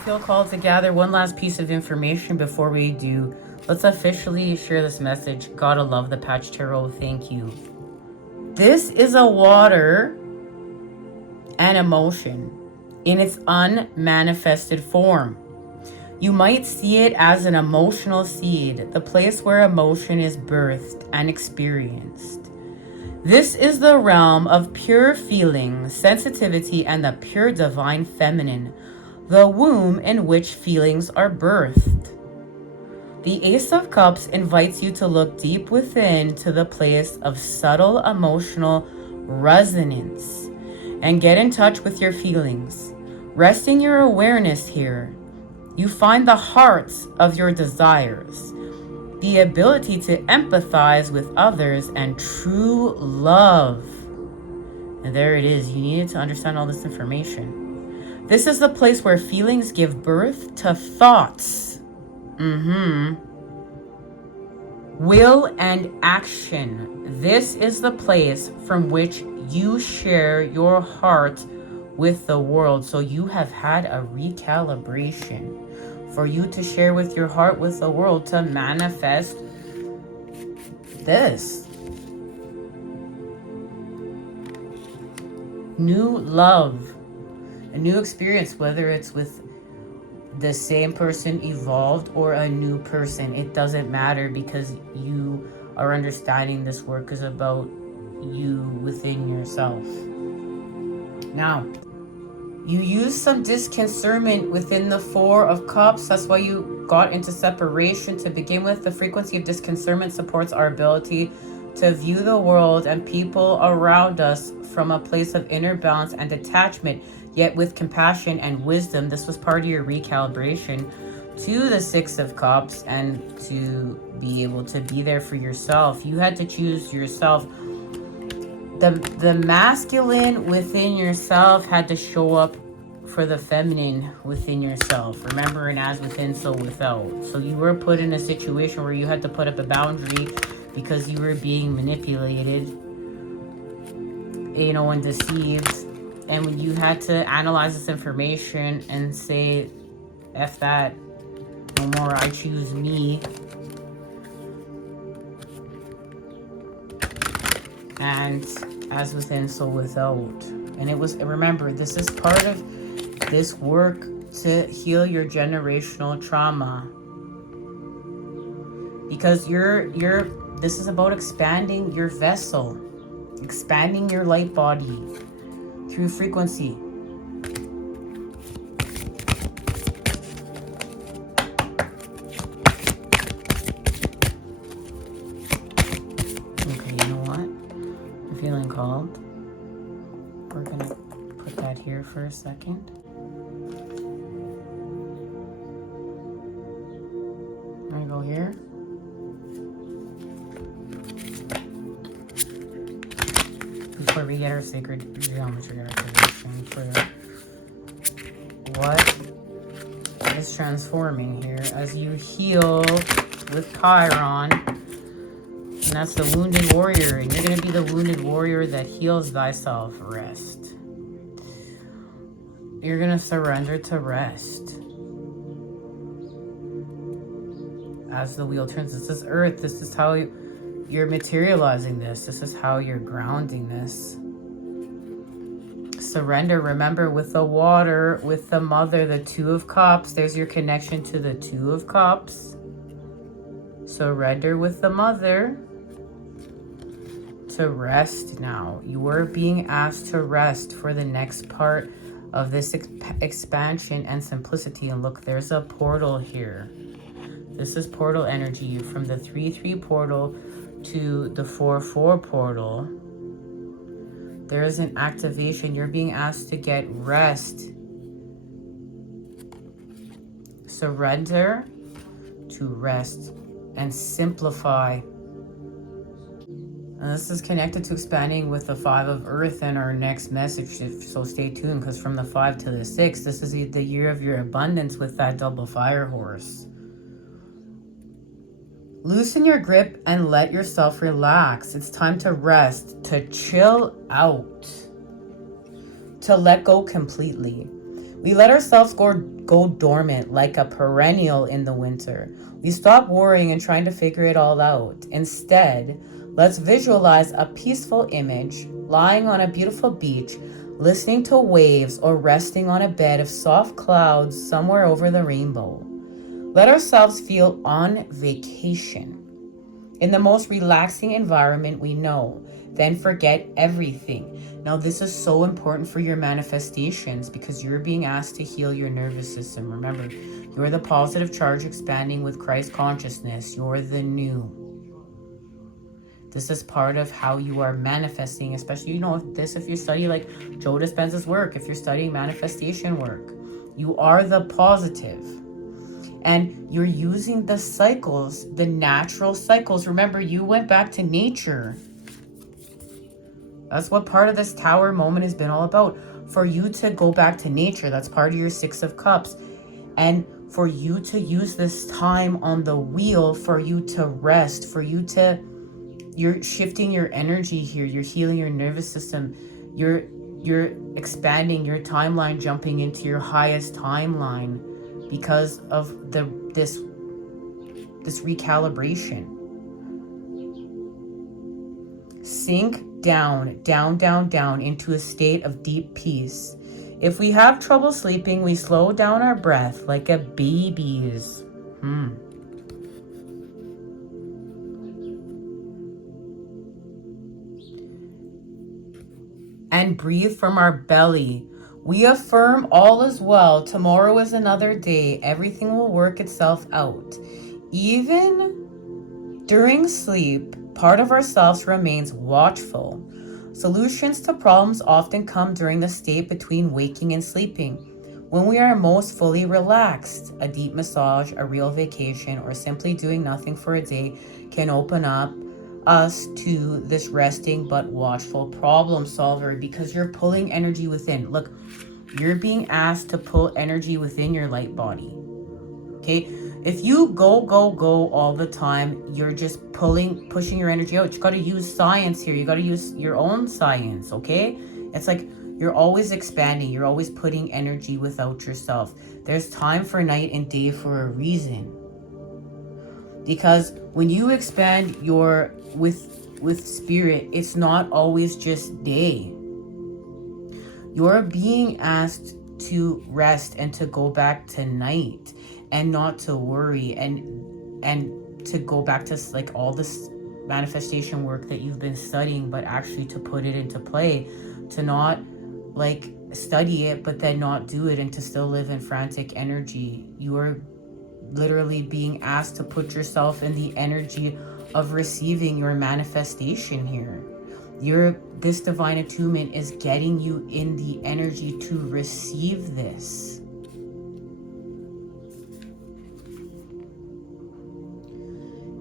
feel called to gather one last piece of information before we do. Let's officially share this message. Gotta love the Patch Tarot. Thank you. This is a water and emotion in its unmanifested form. You might see it as an emotional seed, the place where emotion is birthed and experienced. This is the realm of pure feeling, sensitivity, and the pure divine feminine, the womb in which feelings are birthed. The Ace of Cups invites you to look deep within to the place of subtle emotional resonance and get in touch with your feelings. Resting your awareness here, you find the hearts of your desires, the ability to empathize with others, and true love. And there it is. You needed to understand all this information. This is the place where feelings give birth to thoughts. Will and action. This is the place from which you share your heart with the world. So you have had a recalibration for you to share with your heart with the world to manifest this. New love, a new experience, whether it's with the same person evolved or a new person. It doesn't matter, because you are understanding this work is about you within yourself. Now, you use some disconcernment within the Four of Cups. That's why you got into separation to begin with. The frequency of disconcernment supports our ability to view the world and people around us from a place of inner balance and detachment, yet with compassion and wisdom. This was part of your recalibration to the Six of Cups, and to be able to be there for yourself. You had to choose yourself. The masculine within yourself had to show up for the feminine within yourself. Remember, and as within, so without. So you were put in a situation where you had to put up a boundary because you were being manipulated, and deceived. And when you had to analyze this information and say, F that, no more, I choose me. And as within, so without. And it was, remember, this is part of this work to heal your generational trauma. Because this is about expanding your vessel, expanding your light body through frequency. Okay, you know what? I'm feeling called. We're gonna put that here for a second. I'm gonna go here. Before we get our sacred geometry activation for what is transforming here as you heal with Chiron. And that's the wounded warrior. And you're going to be the wounded warrior that heals thyself. Rest. You're going to surrender to rest. As the wheel turns, this is earth. This is how you're materializing this. This is how you're grounding this. Surrender. Remember, with the water, with the mother, the Two of Cups, there's your connection to the Two of Cups. Surrender with the mother. To rest now. You are being asked to rest for the next part of this expansion and simplicity. And look, there's a portal here. This is portal energy from the 3-3 portal to the 4-4 portal. There is an activation. You're being asked to get rest. Surrender to rest and simplify. And this is connected to expanding with the 5 of Earth in our next message. So stay tuned, because from the 5 to the 6, this is the year of your abundance with that double fire horse. Loosen your grip and let yourself relax. It's time to rest, to chill out, to let go completely. We let ourselves go dormant like a perennial in the winter. We stop worrying and trying to figure it all out. Instead, let's visualize a peaceful image, lying on a beautiful beach, listening to waves, or resting on a bed of soft clouds somewhere over the rainbow. Let ourselves feel on vacation, in the most relaxing environment we know. Then forget everything. Now, this is so important for your manifestations because you're being asked to heal your nervous system. Remember, you're the positive charge expanding with Christ consciousness. You're the new. This is part of how you are manifesting, especially, if you study like Joe Dispenza's work, if you're studying manifestation work, you are the positive. And you're using the cycles, the natural cycles. Remember, you went back to nature. That's what part of this tower moment has been all about. For you to go back to nature, that's part of your Six of Cups. And for you to use this time on the wheel, for you to rest, you're shifting your energy here. You're healing your nervous system. You're expanding your timeline, jumping into your highest timeline because of this recalibration. Sink down into a state of deep peace. If we have trouble sleeping, we slow down our breath like a baby's. And breathe from our belly. We affirm all is well. Tomorrow is another day. Everything will work itself out. Even during sleep, part of ourselves remains watchful. Solutions to problems often come during the state between waking and sleeping, when we are most fully relaxed. A deep massage, a real vacation, or simply doing nothing for a day can open up us to this resting but watchful problem solver, because you're pulling energy within. Look, you're being asked to pull energy within your light body. Okay? If you go all the time, you're just pushing your energy out. You got to use science here. You got to use your own science, okay? It's like you're always expanding. You're always putting energy without yourself. There's time for night and day for a reason. Because when you expand with spirit, it's not always just day. You're being asked to rest and to go back to night and not to worry and to go back to like all this manifestation work that you've been studying, but actually to put it into play, to not like study it but then not do it, and to still live in frantic energy. You are literally being asked to put yourself in the energy of receiving your manifestation here. This divine attunement is getting you in the energy to receive this.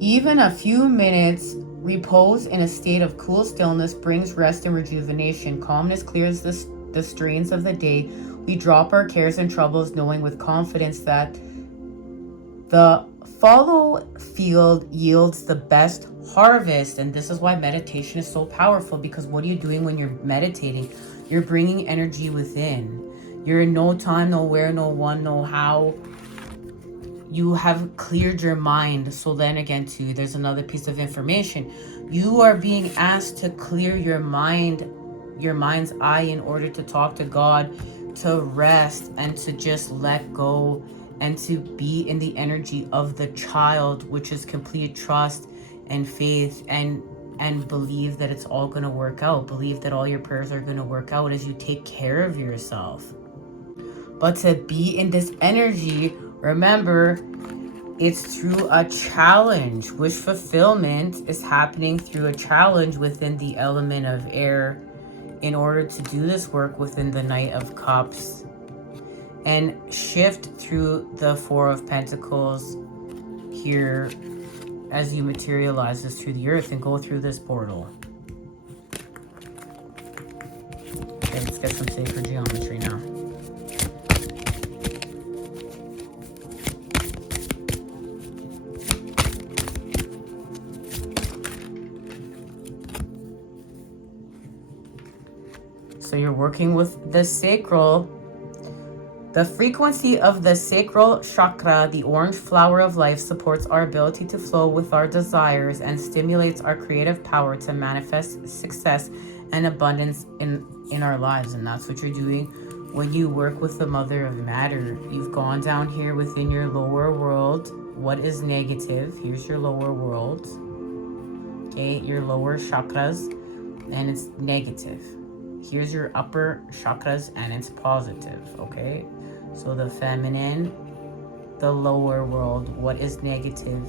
Even a few minutes repose in a state of cool stillness brings rest and rejuvenation. Calmness clears the strains of the day. We drop our cares and troubles, knowing with confidence that the fallow field yields the best harvest. And this is why meditation is so powerful, because what are you doing when you're meditating? You're bringing energy within. You're in no time, no where, no one, no how. You have cleared your mind. So then again, too, there's another piece of information. You are being asked to clear your mind's eye in order to talk to God, to rest, and to just let go, and to be in the energy of the child, which is complete trust and faith, and believe that it's all going to work out. Believe that all your prayers are going to work out as you take care of yourself. But to be in this energy, remember, it's through a challenge. Wish fulfillment is happening through a challenge within the element of air in order to do this work within the Knight of Cups and shift through the Four of Pentacles here as you materialize this through the earth and go through this portal. Okay, let's get some sacred geometry now. So you're working with the sacral The frequency of the sacral chakra, the orange flower of life, supports our ability to flow with our desires and stimulates our creative power to manifest success and abundance in our lives. And that's what you're doing when you work with the Mother of Matter. You've gone down here within your lower world. What is negative? Here's your lower world. Okay, your lower chakras, and it's negative. Here's your upper chakras, and it's positive. Okay, so the feminine, the lower world, what is negative,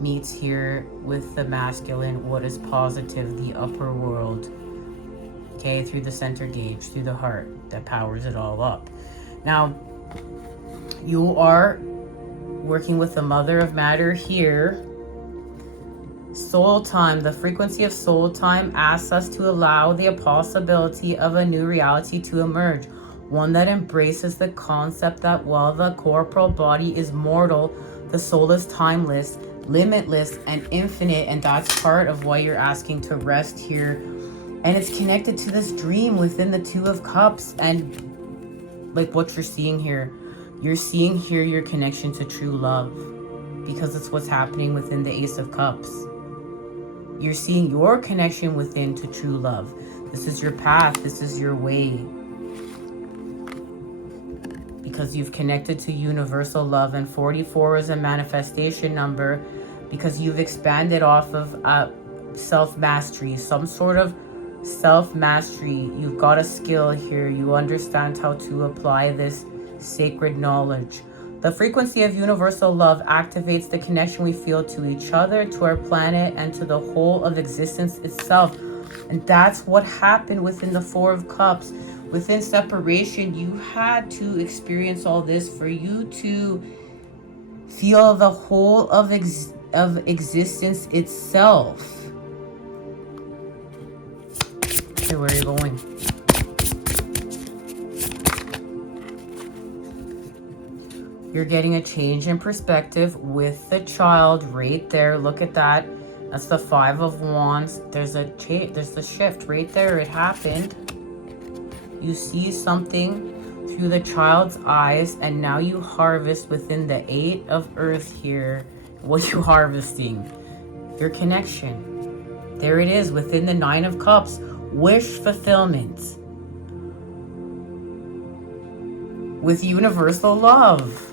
meets here with the masculine, what is positive, the upper world. Okay, through the center gauge, through the heart that powers it all up. Now, you are working with the Mother of Matter here. Soul time, the frequency of soul time asks us to allow the possibility of a new reality to emerge, one that embraces the concept that while the corporal body is mortal, the soul is timeless, limitless, and infinite. And that's part of why you're asking to rest here. And it's connected to this dream within the Two of Cups. And like what you're seeing here, you're seeing here your connection to true love, because it's what's happening within the Ace of Cups. You're seeing your connection within to true love. This is your path. This is your way. Because you've connected to universal love. And 44 is a manifestation number because you've expanded off of self-mastery, some sort of self-mastery. You've got a skill here. You understand how to apply this sacred knowledge. The frequency of universal love activates the connection we feel to each other, to our planet, and to the whole of existence itself. And that's what happened within the Four of Cups. Within separation, you had to experience all this for you to feel the whole of existence itself. Okay, where are you going? You're getting a change in perspective with the child right there. Look at that. That's the Five of Wands. There's a shift right there. It happened. You see something through the child's eyes, and now you harvest within the Eight of Earth here. What you harvesting? Your connection. There it is within the Nine of Cups. Wish fulfillment. With universal love.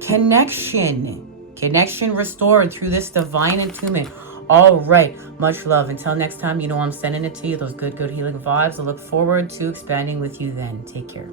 Connection restored through this divine attunement. All right, much love. Until next time, you know I'm sending it to you, those good healing vibes. I look forward to expanding with you then. Take care.